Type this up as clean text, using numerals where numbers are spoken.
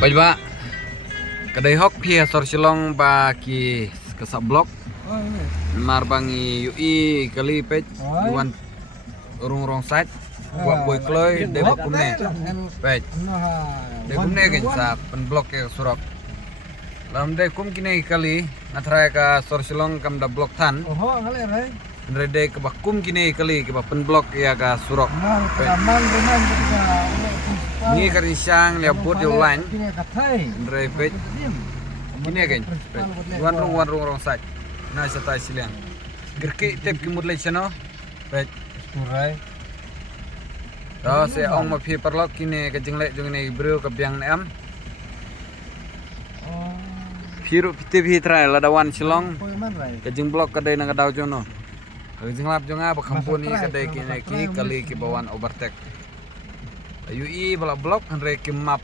Baik pak, kedai hok pia sor silong baki kesak blok mar bangi UI kali pej yuan urung rong site buat boy kloy de bakumne pej de kumne gen sa pen blok ke surok lam de kum kini kali natrai ka sor silong kam da blok tan andre de ke bakum kini kali ke pen blok ya ka surok ni karin siang lihat buat di online andre pej kini gen wan rong rong site na sa silang gerke tep kimut lai chano pej đó sẽ ông mà phi parlok kini ke jingle jong ni bro ke biang am phiru piti phi trai la dawan silong ke jing blok ke dai na daw jono ke jing lap jonga ba kampuni ke dai kini ki kali ki bawan overtake UI bala blok andre ki map